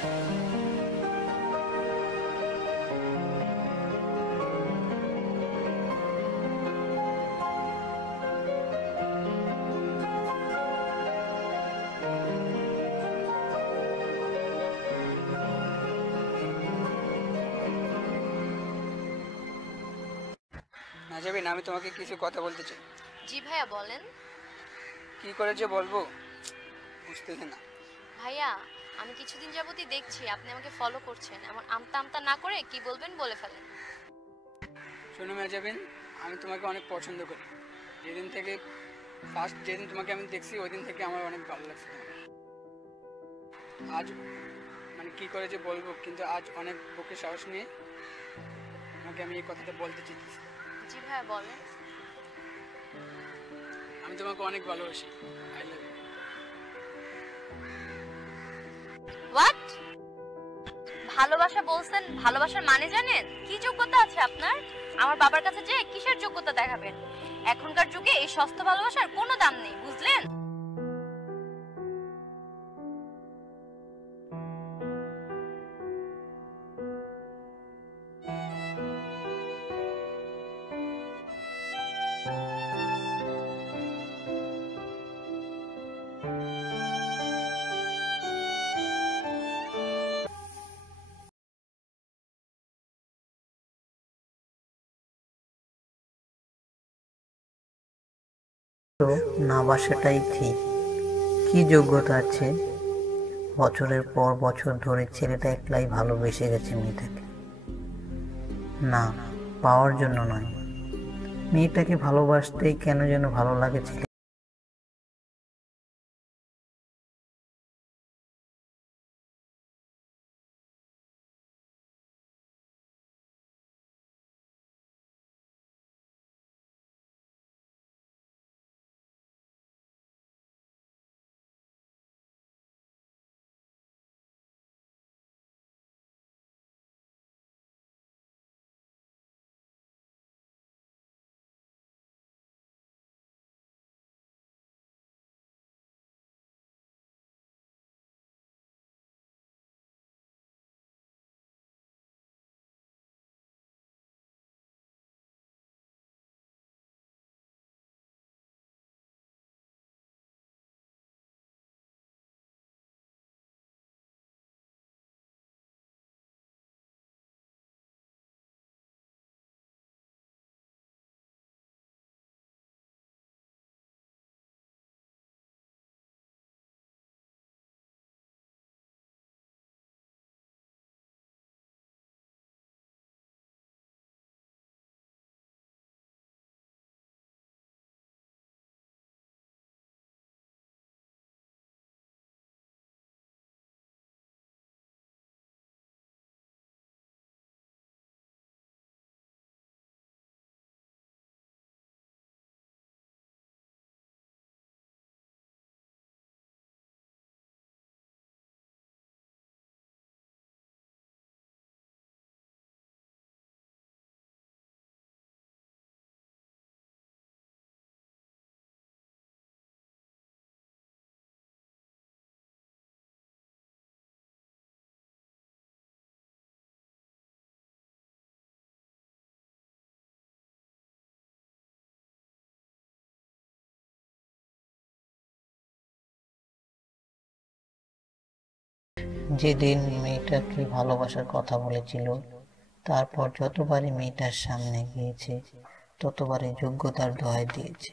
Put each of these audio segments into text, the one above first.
নাজাবিন, আমি তোমাকে কিছু কথা বলতে চাই। জি ভাইয়া বলেন। কি করে যে বলবো বুঝতেছি না। ভাইয়া আমি কিছুদিন যাবতই দেখছি আপনি আমাকে ফলো করছেন, এমন আমতা আমতা না করে কি বলবেন বলে ফেলেন। শোনো নাজাবিন, আমি তোমাকে অনেক পছন্দ করি। যেদিন তোমাকে আমি দেখছি ওই দিন থেকে আমার অনেক ভালো লাগছে তোমাকে। আজ মানে কি করে যে বলবো, কিন্তু আজ অনেক বুকে সাহস নিয়ে তোমাকে আমি এই কথাটা বলতে চাইতেছি। জি ভাইয়া বলেন। আমি তোমাকে অনেক ভালোবাসি। I love you. হোয়াট? ভালোবাসা বলছেন? ভালোবাসার মানে জানেন? কি যোগ্যতা আছে আপনার? আমার বাবার কাছে যে কিসের যোগ্যতা দেখাবেন? এখনকার যুগে এই সস্তা ভালোবাসার কোনো দাম নেই, বুঝলেন? তো না বাসাটাই ঠিক। কি যোগ্যতা আছে? বছরের পর বছর ধরে ছেলেটা একলাই ভালোবেসে গেছে মেয়েটাকে। না, পাওয়ার জন্য নয়, মেয়েটাকে ভালোবাসতেই কেন যেন ভালো লাগে ছেলে। যেদিন মেয়েটাকে ভালোবাসার কথা বলেছিল, তারপর যতবারই মেয়েটার সামনে গিয়েছে ততবারই যোগ্যতার দোহাই দিয়েছে।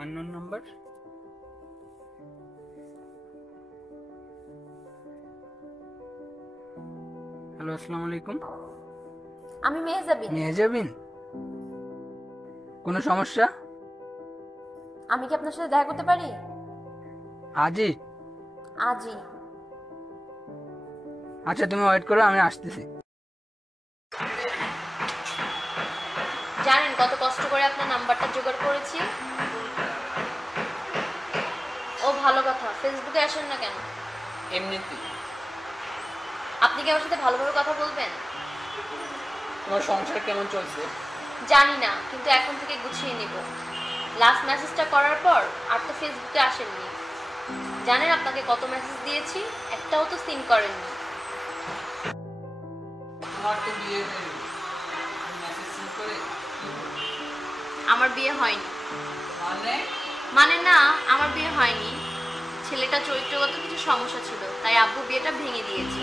Unknown number. হ্যালো, আসসালামু আলাইকুম। আমি মেহজাবিন। মেহজাবিন, কোনো সমস্যা? আমি কি আপনার সাথে দেখা করতে পারি? আজই? আজই। আচ্ছা, তুমি ওয়েট করো, আমি আসতেছি। জানেন কত কষ্ট করে আপনার নাম্বারটা জোগাড় করেছি? ও ভালো কথা, ফেসবুকে আসেন না কেন? এমনিতেই। আপনি কি আমার সাথে ভালোভাবে কথা বলবেন? তোমার সংসার কেমন চলছে? জানি না, কিন্তু এখন থেকে গুছিয়ে নিব। লাস্ট মেসেজটা করার পর আর তো ফেসবুকে আসেননি। জানেন আপনাকে কত মেসেজ দিয়েছি, একটাও তো সিন করেননি। তোমার তো বিয়ে হয়নি, মেসেজ সিন করে আমার বিয়ে হয়নি। মানে? মানে না, আমার বিয়ে হয়নি। ছেলেটা চরিত্রগত কিছু সমস্যা ছিল, তাই আব্বু বিয়েটা ভেঙে দিয়েছে।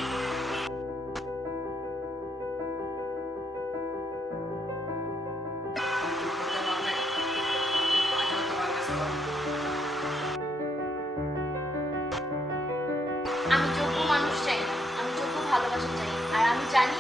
আমি যোগ্য মানুষ চাই না, আমি যোগ্য ভালোবাসা চাই। আর আমি জানি